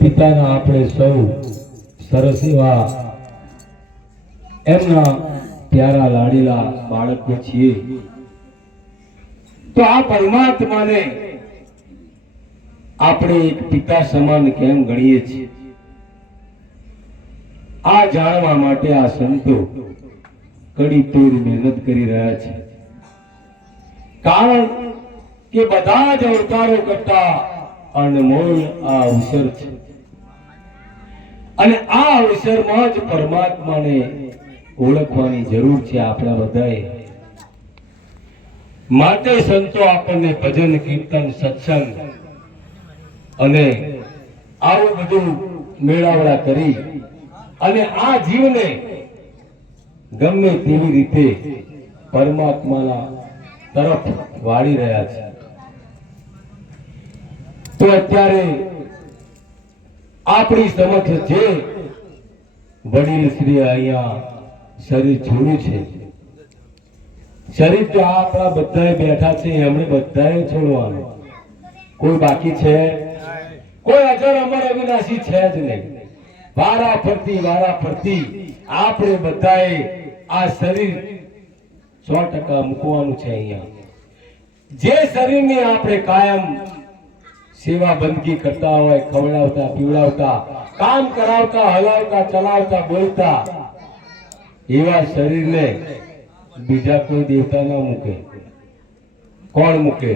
પિતાના આપણે સૌ સરસ એવા એમના પ્યારા લાડીલા બાળકો છીએ. તો આ પરમાત્માને આપણે એક પિતા સમાન કેમ ગણીએ છીએ? આ જાણવા માટે આ સંતો કડી તોડ મહેનત કરી રહ્યા છે. કારણ કે બધા જ અવતારો કરતા અનમોલ આ અવસર છે. અને આ અવસરમાં જ પરમાત્માને ઓળખવાની જરૂર છે આપણા બધાએ. માટે સંતો આપણને ભજન, કીર્તન, સત્સંગ અને આવું બધું મેળાવડા કરી અને આ જીવને ગમે તેવી રીતે પરમાત્માના તરફ વાળી રહ્યા છે. તો અત્યારે આપણી સમક્ષ જે વડીલ શ્રી અહીંયા શરીર જોડ્યું છે. શરીર જો આપણા બધા બેઠા છે, એમણે બધાએ છોડવાનું. કોઈ બાકી છે? કોઈ અજર અમર અવિનાશી છે જ નહીં. વારા ફરતી વારા ફરતી આપણે બધાએ આ શરીર સો ટકા મૂકવાનું છે અહીંયા. જે શરીરની આપણે કાયમ સેવા બંદગી કરતા હોય, ખવડાવતા, પીવડાવતા, કામ કરાવતા, હલાવતા, ચલાવતા, બોલતા, એવા શરીરને બીજા કોઈ દેવતા ના મૂકે. કોણ મૂકે?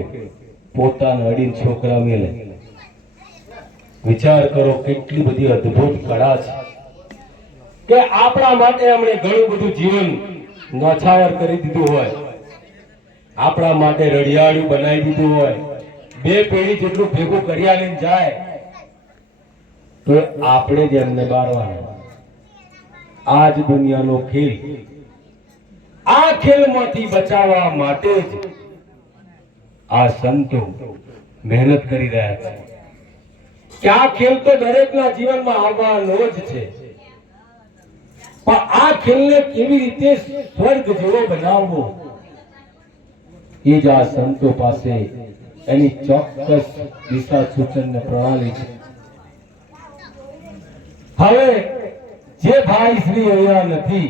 પોતાના અડીન છોકરા મેલે. વિચાર કરો, કેટલી બધી અદ્ભુત કળા છે. કે આપણા માટે એમણે ઘણું બધું જીવન નોછાવર કરી દીધું હોય. આપણા માટે રડિયાળું બનાવી દીધું હોય. બે પેઢી જેટલું ભેગું કરી આવીને જાય, તો આપણે જ એમને બારવાના આ જ દુનિયાનો ખેલ. આ ખેલમાંથી બચાવવા માટે જ આ સંતો મહેનત કરી રહ્યા છે. કે આ ખેલ તો દરેકના જીવનમાં આવવાનો જ છે. પણ આ ખેલને કેવી રીતે સ્વર્ગ જેવો બનાવવો, એ જ આ સંતો પાસે એની ચોક્કસ દિશા સૂચન પ્રણાલી છે. હવે જે ભાઈ શ્રી અહીંયા નથી,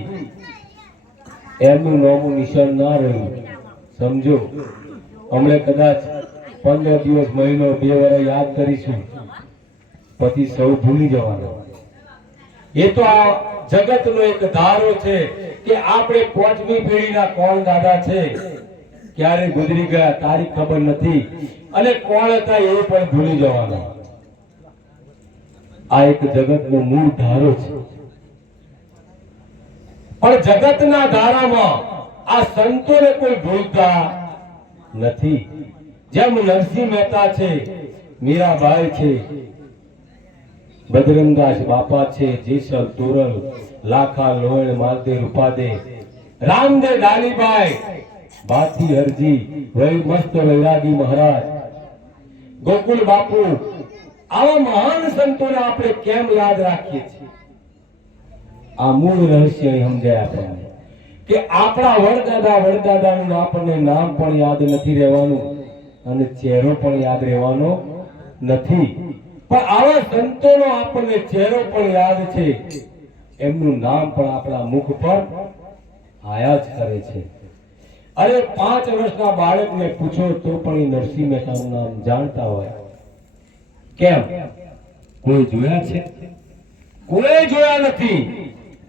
એમનું નામું નિશાન ના રહ્યું. સમજો, હમણે કદાચ પંદર દિવસ, મહિનો, બે વાર યાદ કરીશું. પછી સૌ ભૂલી જવાના. એ તો આ જગતનો એક ધારો છે કે આપણે પાંચમી પેઢીના કોણ દાદા છે? ક્યારે ગુજરી ગયા તારીખ ખબર નથી. અને કોણ હતા એ પણ ભૂલી જવાના. આ એક જગતનો મૂળ ધારો છે. પણ જગતના ધારામાં આ સંતોને કોઈ ભૂલતા નથી. જેમ નરસિંહ મહેતા છે, મીરાબાઈ છે, બજરંગદાસ બાપા છે, જેસલ, તોરલ, લાખા લોહણ માલદે રૂપાદે રામદેવ ડાલીબાઈ બાથી હરજી વૈ મસ્ત વૈરાગી મહારાજ. ગોકુલ બાપુ, આવા મહાન સંતોને આપણે કેમ યાદ રાખીએ છીએ? આ મૂળ રહસ્ય સમજાય આપણને કે આપણા વડદાદા વડદાદાનું આપણને નામ પણ યાદ નથી રહેવાનું અને ચહેરો પણ યાદ રહેવાનો નથી. પણ આવા સંતોનો આપણને ચહેરો પણ યાદ છે. એમનું નામ પણ આપણા મુખ પર આયા જ કરે છે. અરે પાંચ વર્ષના બાળકને પૂછો તો પણ એ નરસિંહ મહેતાનું નામ જાણતા હોય. કેમ? કોઈ જોયા છે? કોઈ જોયા નથી.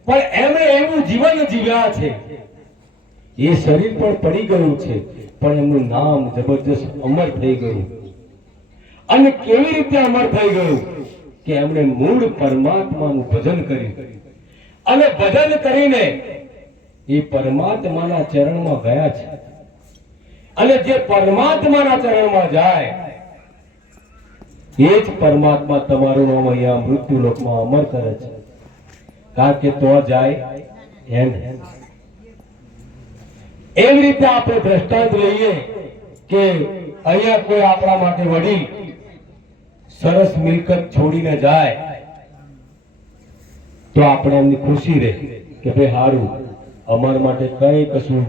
પણ એમણે એવું જીવન જીવ્યા છે. એ શરીર પણ પડી ગયું છે, પણ એમનું નામ જબરજસ્ત અમર થઈ ગયું. અને કેવી રીતે અમર થઈ ગયું? કે એમણે મૂળ પરમાત્માનું ભજન કર્યું. અને ભજન કરીને એ પરમાત્માના ચરણમાં ગયા છે. અને જે પરમાત્માના ચરણમાં જાય, એ જ પરમાત્મા તમારું નામ અહીંયા મૃત્યુ લોકમાં અમર કરે છે. કારણ કે તો જાય એમ. એવી રીતે આપણે દ્રષ્ટાંત લઈએ કે અહીંયા કોઈ આપણા માટે વળી સરસ મિલકત છોડીને જાય, તો આપણે એમની ખુશી રહે કે ભાઈ સારું અમારા માટે કઈ કશું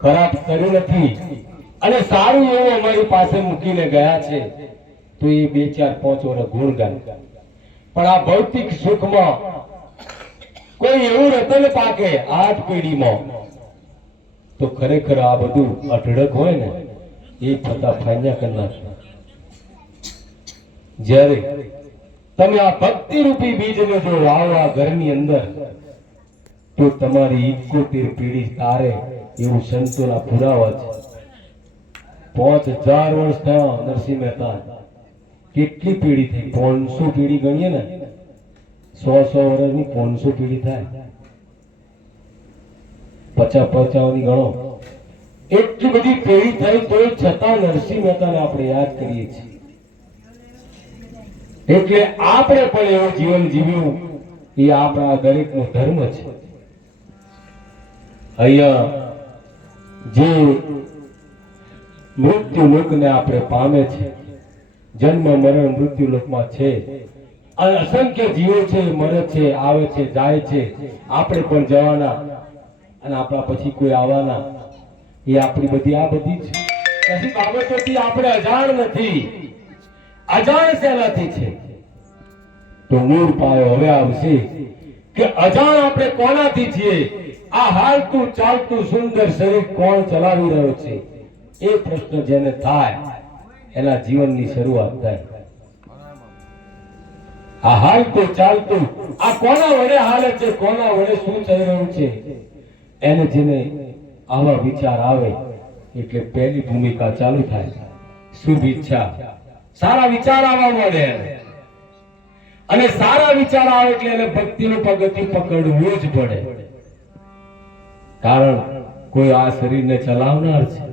ખરાબ કર્યું નથી. અને સારું એવું અમારી પાસે મૂકીને ગયા છે, તો એ બે ચાર પાંચ વર્ષ ગુણગાન પણ આ ભૌતિક સુખમાં કોઈ એવું રતન પાકે આઠ પેઢીમાં, તો ખરેખર આ બધું અઢળક હોય ને, એ થતા ફાન્યા કરી નાખે. જ્યારે તમે આ ભક્તિ રૂપી બીજને જો વાવો આ ઘરની અંદર તો તમારી ઇકોતેર પેઢી તારે એવું સંતોના પુરાવા છે. પાંચ હજાર વર્ષ થયા નરસિંહ મહેતા કેટલી પેઢી થઈ? પાંચસો પેઢી ગણીએ ને? સો સો વર્ષની પાંચસો પેઢી થાય. પચાસ પચાવની ગણો. એટલી બધી પેઢી થઈ તો છતાં નરસિંહ મહેતાને આપણે યાદ કરીએ છીએ. એટલે આપણે પણ એવું જીવન જીવ્યું. એ આપણા દરેકનો ધર્મ છે. અહીંયા જે મૃત્યુ લોકને આપણે પામે છે, જન્મ, મરણ મૃત્યુ લોકમાં છે અસંખ્ય જીવો છે, મરે છે, આવે છે, જાય છે, આપણે પણ જવાના અને આપણા પછી કોઈ આવવાના, એ આપણી બધી આ બધી છે પછી બાબતોથી આપણે અજાણ નથી, અજાણ શેનાથી છે? તો મૂળ પાયો હવે આવશે કે અજાણ આપણે કોનાથી છીએ? આ હાલતું ચાલતું સુંદર શરીર કોણ ચલાવી રહ્યો છે? એ પ્રશ્ન જેને થાય, એના જીવનની શરૂઆત થાય. આ હાલતું ચાલતું, આ કોના વડે હાલે છે, કોના વડે શું થઈ રહ્યું છે? એને જેને આવા વિચાર આવે, એટલે પહેલી ભૂમિકા ચાલુ થાય. શુભ ઈચ્છા. સારા વિચાર આવવા મળે અને સારા વિચાર આવે એટલે એને ભક્તિનું પગથિયું પકડવું જ પડે. કારણ કોઈ આ શરીરને ચલાવનાર છે.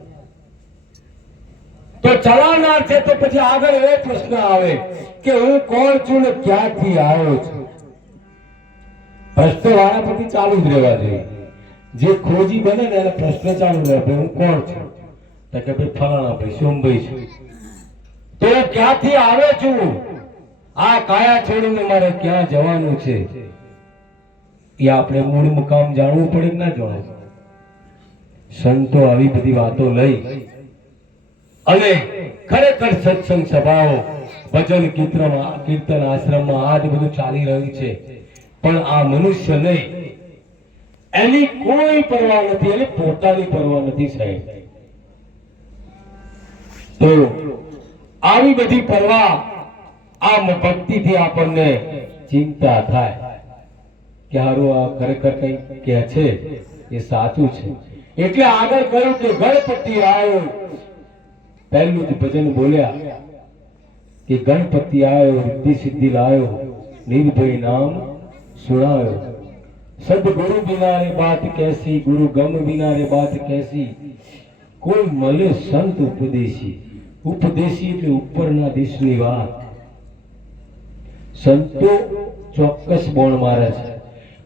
તો ચલાવનાર છે તો પછી આગળ એ પ્રશ્ન આવે કે હું કોણ છું ને ક્યાંથી આવ્યો છું? પ્રશ્ન વાળા પછી ચાલુ જ રહેવા જોઈએ. જે ખોજી બને ને એને પ્રશ્ન ચાલુ રહે હું કોણ છું? તો કે ભાઈ ફલાણા ભાઈ, સોમભાઈ છું. તો ક્યાંથી આવ્યો છું? આ કાયા છોડીને મારે ક્યાં જવાનું છે? એ આપણે મૂળ મુકામ જાણવું પડે ના જાણવું? સંતો આવી બધી વાતો લઈ અને ખરેખર સત્સંગ સભાઓ, ભજન, કીર્તન આશ્રમમાં આ બધું ચાલી રહ્યું છે. પણ આ મનુષ્ય નહીં એની કોઈ પરવા નથી, એની પોતાની પરવા નથી સાહેબ. તો આવી બધી પરવા આ ભક્તિથી આપણને ચિંતા થાય. કે હારું આ ખરેખર કઈ કે છે? એ સાચું છે. એટલે આગળ કહ્યું કે ગણપતિ આવ્યો પહેલું જ ભજન બોલ્યા કે ગણપતિ આવ્યો રિદ્ધિ સિદ્ધિ લાયો, નિર્ભય નામ સુણાયો. સદગુરુ બિના રે બાત કેસી ગુરુ ગમ બિના રે બાત કેસી કોઈ મળે સંત ઉપદેશી. ઉપદેશી એટલે ઉપરના દેશની વાત. સંતો ચોક્કસ બોણ મારે છે.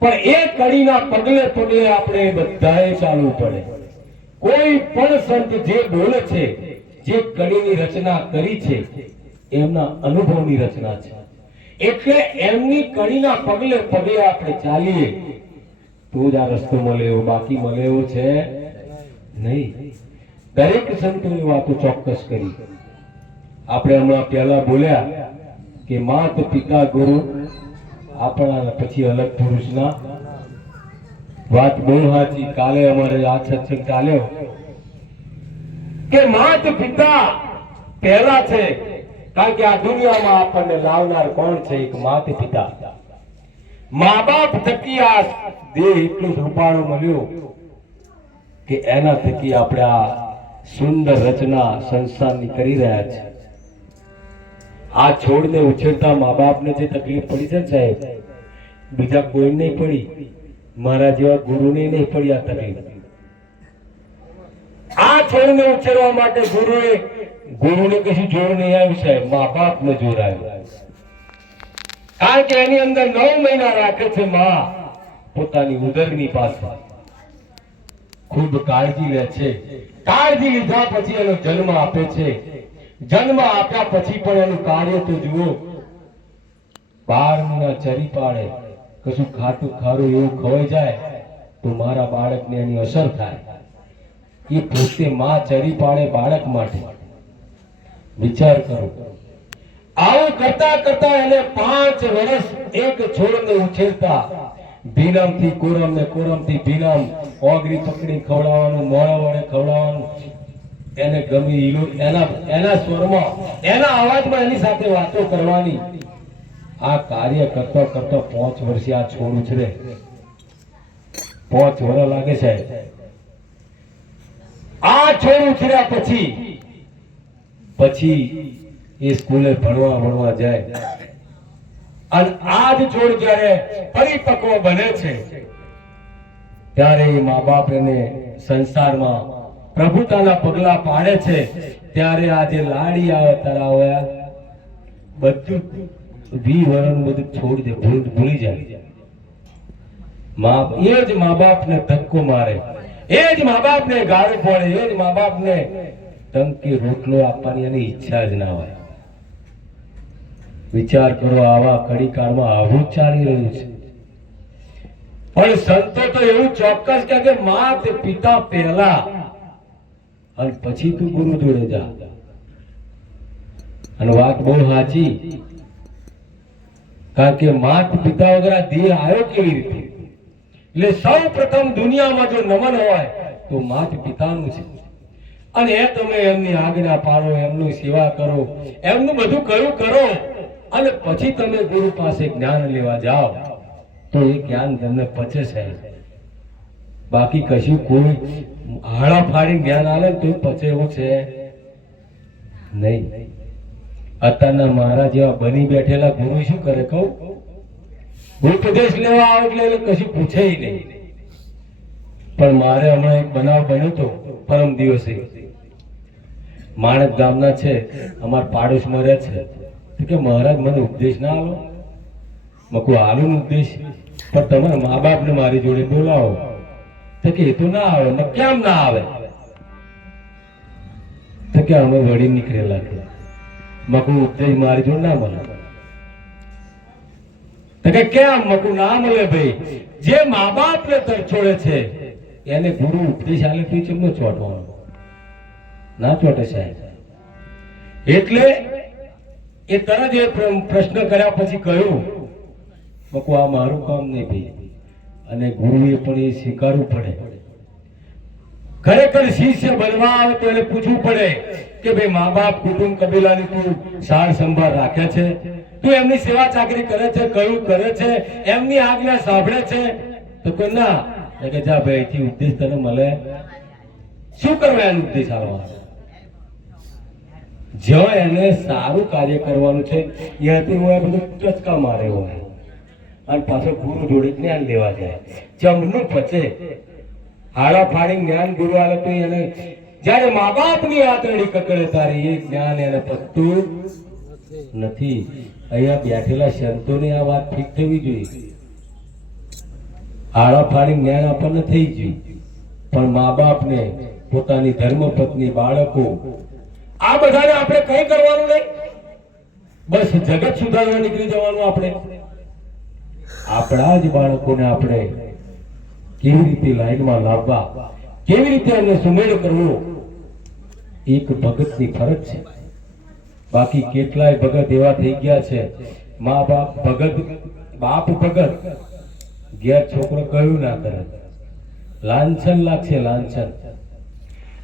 પણ એ કડીના પગલે પગલે આપણે બધાએ ચાલવું પડે. કોઈ પણ સંત જે બોલે છે, જે કડીની રચના કરી છે, એમના અનુભવની રચના છે. એટલે એમની કડીના પગલે પગલે આપણે ચાલીએ, તો જ આ રસ્તો મળે એવો બાકી મળે એવો છે નહીં. દરેક સંતોની વાતો ચોક્કસ કરી. આપણે હમણાં પહેલા બોલ્યા કે માત પિતા ગુરુ આપણા પછી અલગ પુરુષના વાત બહુ સાચી. કાલે અમારે આ સત્સંગ ચાલ્યો. કે માત પિતા પહેલા છે, કારણ કે આ દુનિયામાં આપણને લાવનાર કોણ છે? એક માત પિતા. મા બાપ થકી આ દેહ એટલું રૂપાળું મળ્યું કે એના થકી આપણે આ સુંદર રચના સંસારની કરી રહ્યા છે આ છોડને ઉછેરતા મા બાપને જે તકલીફ પડી છે ને સાહેબ, બીજા કોઈ નહીં પડી. મારા જેવા ગુરુને નહીં પડી આ તકલીફ. આ છોડને ઉછેરવા માટે ગુરુએ, ગુરુને કશું જોર નહીં આવ્યું સાહેબ મા બાપને જોર આવ્યું. કારણ કે એની અંદર નવ મહિના રાખે છે માં, પોતાની ઉદરની પાસે. ખૂબ કાળજી લે છે. કાળજી લીધા પછી એનો જન્મ આપે છે. જન્મ આપ્યા પછી પણ એનું કાર્ય તો જુઓ. મહિના ચરી પાડે. કશું ખાટું ખારું એવું ખવાઈ જાય તો મારા બાળકને એની અસર થાય. એ પોતે માં ચરી પાડે બાળક માટે. વિચાર કરો. આવું કરતા કરતા એને પાંચ વર્ષ એક છોડને ઉછેરતા. ભીનમથી કોરમ ને કોરમથી ભીનમ. ઓગરી પકડી ખવડાવવાનું, મોડા વડે ખવડાવવાનું. એને ગમી એના એના સ્વરમાં, એના અવાજમાં એની સાથે વાતો કરવાની. આ કાર્ય કરતો કરતો પાંચ વર્ષે આ છોડ ઉછરે પાંચ વર્ષ લાગે છે. આ છોડ ઉછર્યા પછી પછી એ સ્કૂલે ભણવા ભણવા જાય. અને આ જ છોડ જ્યારે પરિપક્વ બને છે, ત્યારે એ મા બાપ એને સંસારમાં પ્રભુતાના પગલા પાડે છે, ત્યારે આજે લાડી આવે તરાવ્યા બધું વી વરણ બધું છોડી દે, ભૂલ- જાય. મા એ જ મા બાપને ધક્કો મારે, એ જ મા બાપને ગાળો પડે, એ જ મા બાપને ટંકી રોટલો આપવાની એની ઈચ્છા જ ના હોય. વિચાર કરો, આવા કડીકાળમાં આવું ચાલી રહ્યું છે. પણ સંતો તો એવું ચોક્કસ કે, મા, તે પિતા પહેલા અને પછી તું ગુરુ જોડે જા. અને વાત બહુ સાચી. કારણ કે માત પિતા વગર દેહ આવ્યો કેવી રીતે? એટલે સૌ પ્રથમ દુનિયામાં જો નમન હોય, તો માત પિતાનું છે. અને એ તમે એમની આજ્ઞા પાડો એમની સેવા કરો, એમનું બધું કયું કરો, અને પછી તમે ગુરુ પાસે જ્ઞાન લેવા જાઓ, તો એ જ્ઞાન તમને પચે છે બાકી કશું કોઈ હાડા ફાડી જ્ઞાન આવે તો પછી એવું છે? નહીં. અત્યારના મારા જેવા બની બેઠેલા ગુરુ શું કરે કહું? ઉપદેશ લેવા આવે એટલે કશું પૂછે નહીં. પણ મારે હમણાં એક બનાવ બન્યો તો પરમ દિવસે. માણેક ગામના છે, અમારા પાડોશમાં રહે છે. તો કે મહારાજ, મને ઉપદેશ ના આવો મકું આલુ ઉપદેશ. પણ તમારા મા બાપને મારી જોડે બોલાવો. તો હેતુ ના આવે મેં કેમ ના આવે? તો અમે વળી નીકળેલા છે મકુ ઉપદેશ મારી જોડે ના મળે. તકે કેમ મકુ ના મળે ભાઈ? જે મા બાપ ને તરછોડે છે, એને ગુરુ ઉપદેશ આલે તો ચમનો ચોટવાનો? ના ચોટે સાહેબ. એટલે એ તરત એ પ્રશ્ન કર્યા પછી કહ્યું, મકુ, આ મારું કામ નહીં ભાઈ. અને ગુરુએ પણ એ સ્વીકારવું પડે. ખરેખર શિષ્ય બનવા આવે તો એને પૂછવું પડે કે ભાઈ મા બાપ કુટુંબ, કબીલાની તું સાર સંભાળ રાખે છે? તું એમની સેવા ચાકરી કરે છે, કયું કરે છે, એમની આજ્ઞા સાંભળે છે? તો કોઈ ના. કે જા ભાઈ, અહીંથી ઉપદેશ તને મળે. શું કરવા એનો ઉપદેશ આવવા જો એને સારું કાર્ય કરવાનું છે, ત્યાંથી હું એ બધું ટચકા મારે હોય. અને પાછો ગુરુ જોડે જ્ઞાન લેવા જાય. જમનું પચે. હાડા ફાડી જ્ઞાન ગુરુ આવે તો એને જ્યારે મા બાપની આતરડી કકડે તારી એ જ્ઞાન એને પતતું નથી. અહીંયા બેઠેલા સંતોને આ વાત ઠીક થવી જોઈએ. હાડા ફાડી જ્ઞાન આપણને થઈ ગયું. પણ મા બાપને પોતાની ધર્મપત્ની, બાળકો, આ બધાને આપણે કઈ કરવાનું નહીં. બસ જગત સુધારવા નીકળી જવાનું આપણે. આપણા જ બાળકોને આપણે કેવી રીતે લાઈનમાં લાવવા, કેવી રીતે એમને સુમેળ કરવો, એક ભગતની ફરજ છે. બાકી કેટલાય ભગત એવા થઈ ગયા છે, મા બાપ ભગત બાપ ભગત, ઘેર છોકરો કયું ના કરે. લાંછન લાગશે, લાંછન.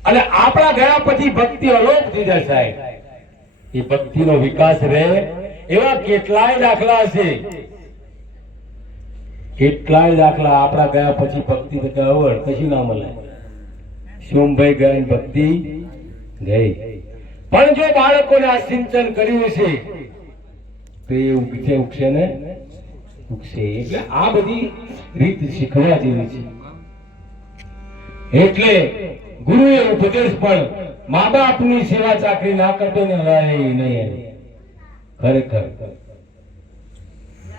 અને આપણા ગયા પછી ભક્તિ અલોપ થઈ જાય સાહેબ. એ ભક્તિનો વિકાસ રહે એવા કેટલાય દાખલા છે. કેટલાય દાખલા આપણા ગયા પછી ભક્તિ થતા અવળ, કશું ના મળે. સોમભાઈ ગયા ભક્તિ ગઈ. પણ જો બાળકોને આ સિંચન કર્યું છે, તો એ ઉગશે ઉગશે ને? ઉગશે. એટલે આ બધી રીત શીખવા જેવી છે. એટલે ગુરુએ ઉપદેશ પણ મા બાપની સેવા ચાકરી ના કરતો ને રહે નહીં. ખરેખર.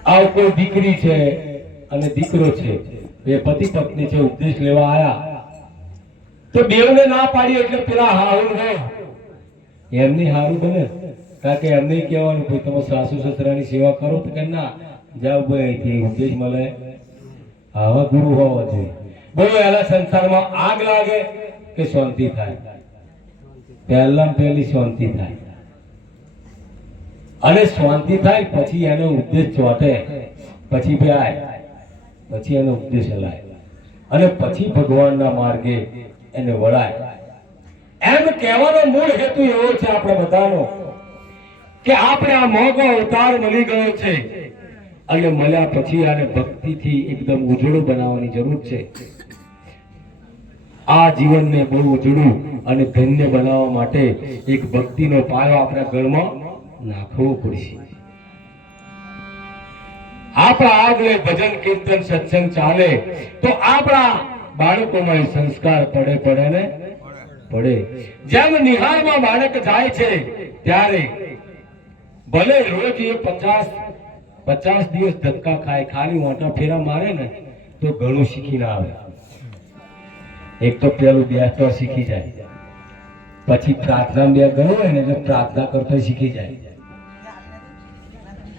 આ કોઈ દીકરી છે અને દીકરો છે. બે પતિ પત્ની છે, ઉપદેશ લેવા આવ્યા તો બેવને ના પાડી એટલે પેલા હારું ને એમની હારું બને. કારણ કે એમને કહેવાનું, ભાઈ, તમે સાસુ સસરાની સેવા કરો તો કે ના? જાઓ ભાઈ, અહીંથી ઉપદેશ મળે. આવા ગુરુ હોવા જોઈએ. બોલો એના સંસારમાં આગ લાગે કે શાંતિ થાય. પહેલા પહેલી શાંતિ થાય. અને શાંતિ થાય પછી એનો ઉપદેશ ચોટે. પછી જાય પછી એનો ઉપદેશ હલાય. અને પછી ભગવાનના માર્ગે એને વળાય. એમ કહેવાનો મૂળ હેતુ એવો છે આપણે બધાનો, કે આપણે આ મોગો અવતાર મળી ગયો છે. અને મળ્યા પછી આને ભક્તિથી એકદમ ઉજળું બનાવવાની જરૂર છે. આ જીવનને બહુ ઉજળું અને ધન્ય બનાવવા માટે એક ભક્તિનો પાયો આપણા ઘરમાં નાખવો પડશે. આપણા આગળ ભજન કીર્તન સત્સંગ ચાલે, તો આપણા બાળકોમાં સંસ્કાર પડે પડે ને? પડે. જેમ નિહાળમાં બાળક જાય છે, ત્યારે ભલે રોજ એ પચાસ પચાસ દિવસ ધક્કા ખાય, ખાલી મોટા ફેરા મારે ને, તો ઘણું શીખીને આવે. એક તો પેલું બેસતો શીખી જાય. પછી પ્રાર્થના બે ગયો હોય ને, એટલે પ્રાર્થના કરતો શીખી જાય.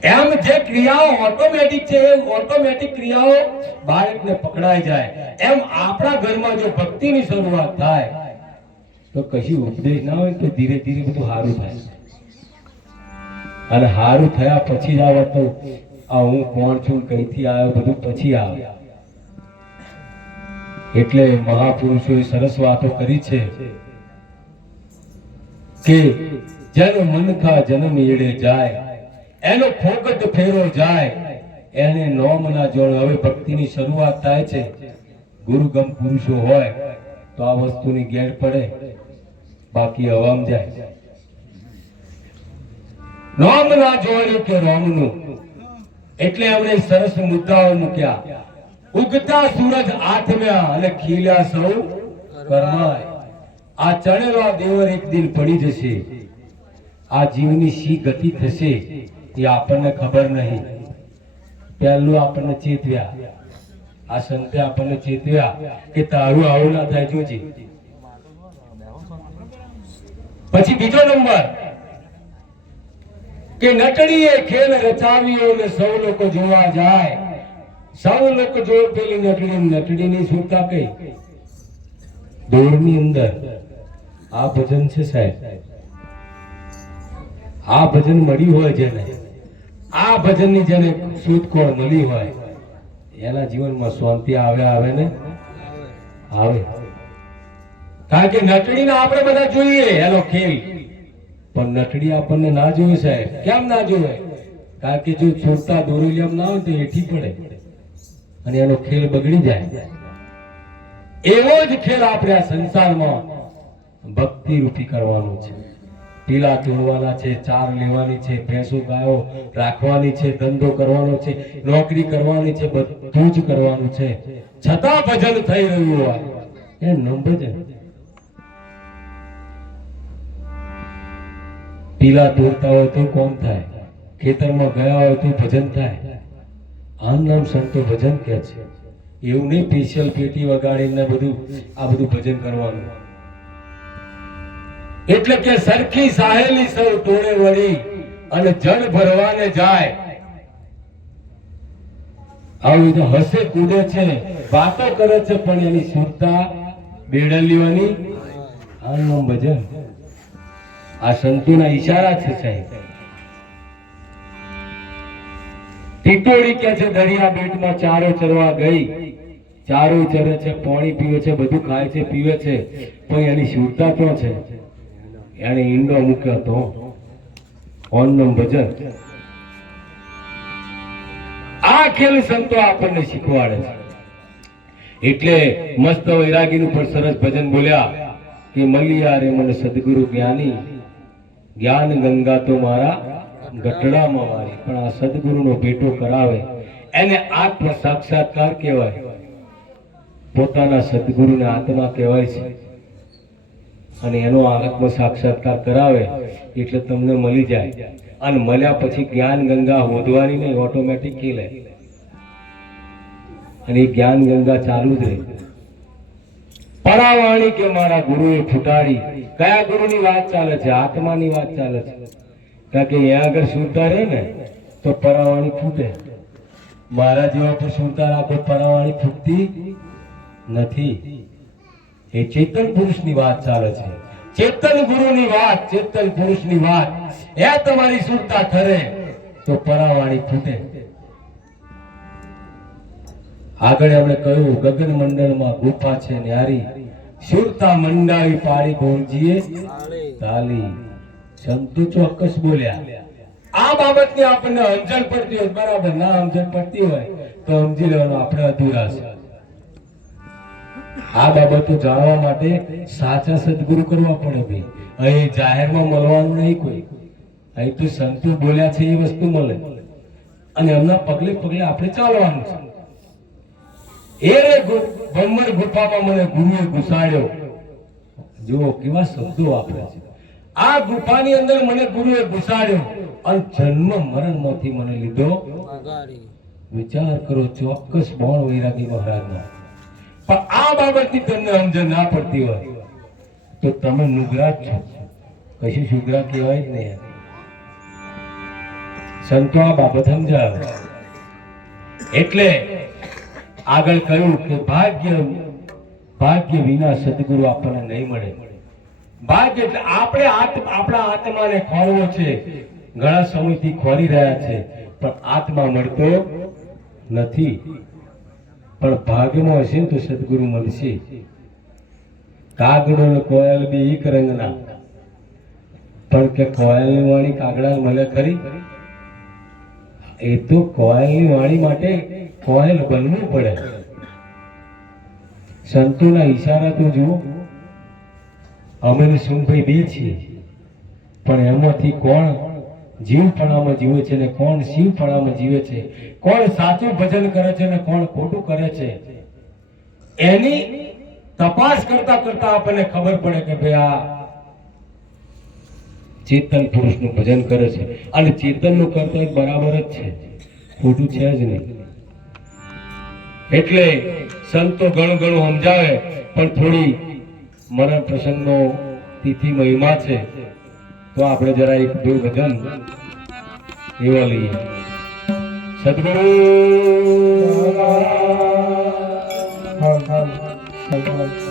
એમ જે ક્રિયાઓ ઓટોમેટિક છે, એ ઓટોમેટિક ક્રિયાઓ બાળકને પકડાઈ જાય. એમ આપણા ઘરમાં જો ભક્તિની શરૂઆત થાય, તો કશું ઉપદેશ ના હોય તો ધીરે ધીરે બધું સારું થાય. અને સારું થયા પછી જ આવે તો આ હું કોણ છું કઈથી આવ્યો, બધું પછી આવે. એટલે મહાપુરુષોએ સરસ વાતો કરી છે કે જેનો મનખા જન્મ એડે જાય. એનો ફોકટ ફેરો જાય. એને નોમ ના જોડ હવે ભક્તિની શરૂઆત થાય છે. ગુરુગમ પુરુષો હોય તો આ વસ્તુની ગેર પડે. બાકી હવામ જાય. નોમ ના જોડ્યું કે રોમનું એટલે એમણે સરસ મુદ્દાઓ મૂક્યા. ઉગતા સૂરજ આથમ્યા અને ખીલ્યા સૌ કરમાય આ ચણેલો દેવર એક દિન પડી જશે. આ જીવની શી ગતિ થશે? એ આપણને ખબર નહીં. પહેલું આપણને ચેતવ્યા. આ સંતે આપણને ચેતવ્યા કે તારું આવું ના થાય જોજે. પછી બીજો નંબર. કે નટડીએ ખેલ રચાવ્યો ને સૌ લોકો જોવા જાય. સૌ લોકો જો પેલી નટડી નટડીની સુરતા કઈ? દોડની અંદર. આ ભજન છે સાહેબ. આ ભજન મળ્યું હોય જેને. આ ભજનની જેને શોધખોળ મળી હોય, એના જીવનમાં શાંતિ આવે આવે ને? આવે. કારણ કે નટડીને આપણે બધા જોઈએ, એનો ખેલ. પણ નટડી આપણને ના જોવે સાહેબ. કેમ ના જોવે? કારણ કે જો છોડતા દોરેલિયમ ના હોય તો હેઠી પડે. અને એનો ખેલ બગડી જાય. એવો જ ખેલ આપણે આ સંસારમાં ભક્તિ રૂપી કરવાનો છે. પીલા તોડવાના છે, ચાર લેવાની છે, ભેંસો ગાયો રાખવાની છે, ધંધો કરવાનો છે, નોકરી કરવાની છે, બધું જ કરવાનું છે. છતાં ભજન થઈ રહ્યું હોય. એ નામ ભજન પીલા તોડતા હોય તો કોમ થાય. ખેતરમાં ગયા હોય તો ભજન થાય. આમ નામ સંતો ભજન કે છે. એવું નહીં પેશિયલ પેટી વગાડીને બધું, આ બધું ભજન કરવાનું. એટલે કે સરખી સાહેલી સૌ ટોળે વળી અને જળ ભરવાને જાય. આવું તો હસે કૂદે છે. વાતો કરે છે પણ એની સુરતા બેડલીઓની આ નામ ભજન આ સંતોના ઈશારા છે સાહેબ. ટીટોળી કે છે દરિયા બેટમાં ચારો ચરવા ગઈ. ચારો ચરે છે, પાણી પીવે છે, બધું ખાય છે, પીવે છે. પણ એની શુદ્ધતા ક્યાં છે. એને ઈંડો મૂક્યો તો ઓનનું ભજન આ ખેલ સંતો આપણને શીખવાડે છે એટલે મસ્ત વૈરાગીનું પણ સરસ ભજન બોલ્યા કે મલિયા રે મને સદગુરુ જ્ઞાની જ્ઞાન ગંગા તો મારા ગટડામાં વાળી પણ આ સદગુરુનો ભેટો કરાવે એને આત્મ સાક્ષાત્કાર કહેવાય પોતાના સદગુરુને આત્મા કહેવાય છે અને એનો આત્મ સાક્ષાત્કાર કરાવે એટલે તમને મળી જાય. અને મળ્યા પછી જ્ઞાન ગંગા હોદવાની નહીં ઓટોમેટિક ખીલે અને એ જ્ઞાન ગંગા ચાલુ જ રહે. પરાવાણી કે મારા ગુરુએ ફૂટાડી. કયા ગુરુની વાત ચાલે છે? આત્માની વાત ચાલે છે. કારણ કે અહીંયા આગળ સુરતા રહે ને, તો પરાવાણી ફૂટે. મારા જેવા પર સુરતા રાખો, પરાવાણી ફૂટતી નથી. એ ચેતન પુરુષની વાત ચાલે છે. ચેતન ગુરુની વાત, ચેતન પુરુષની વાત. એ તમારી સુરતા ઠરે તો પરાવાણી ફૂટે. આગળ આપણે કહ્યું, ગગન મંડળમાં ગુફા છે ન્યારી. સુરતા મંડાવી પાડી ગોળજીએ તાલી. સંતો ચોક્કસ બોલ્યા, આ બાબતની આપણને સમજણ પડતી હોય, બરાબર, ના સમજણ પડતી હોય, તો સમજી લેવાનું, આપણે અધૂરા છે. આ બાબતો જાણવા માટે સાચા સદગુરુ કરવા પડે ભાઈ. અહીં જાહેરમાં મળવાનું નહીં કોઈ. અહીં તો સંતો બોલ્યા છે એ વસ્તુ મળે. અને એમના પગલે પગલે આપણે ચાલવાનું છે. એ રે ગુફામાં મને ગુરુએ ઘુસાડ્યો જુઓ કેવા શબ્દો વાપર્યા છે. આ ગુફાની અંદર મને ગુરુએ ઘુસાડ્યો અને જન્મ મરણમાંથી મને લીધો. વિચાર કરો ચોક્કસ બોણ વૈરાગી મહારાજનો. પણ આ બાબતની તમને સમજણ ના પડતી હોય. તો તમે નુગરાજ છો. કશું શુગરા કહેવાય જ નહીં. સંતો આ બાબત સમજાવે. એટલે આગળ કહ્યું કે ભાગ્ય ભાગ્ય વિના સદગુરુ આપણને નહીં મળે. ભાગ્ય એટલે આપણે આપણા આત્માને ખોરવો છે. ઘણા સમયથી ખોરી રહ્યા છે. પણ આત્મા મળતો નથી. પણ ભાગ્યમાં હશે તો સદગુરુ મળશે. કાગડો ને કોયલ બી એક રંગના. પણ કે કોયલની વાણી કાગડા મળે ખરી? એ તો કોયલની વાણી માટે કોયલ બનવું પડે. સંતોના ઈશારા તો જુઓ. અમે સુનભાઈ બે છીએ. પણ એમાંથી કોણ જીવપણામાં જીવે છે ને કોણ શિવપણામાં જીવે છે? કોણ સાચું ભજન કરે છે ને કોણ ખોટું કરે છે? એની તપાસ કરતા કરતા આપણને ખબર પડે કે ભાઈ આ ચેતન પુરુષનું ભજન કરે છે. અને ચેતનનું કર્તવ્ય બરાબર જ છે. ખોટું છે જ નહીં. એટલે સંતો ઘણું ઘણું સમજાવે, પણ થોડી મરણ પ્રસંગનો તિથિ મહિમા છે. તો આપણે જરા એક બે ભજન એવા લઈએ. સદગુરુ. હા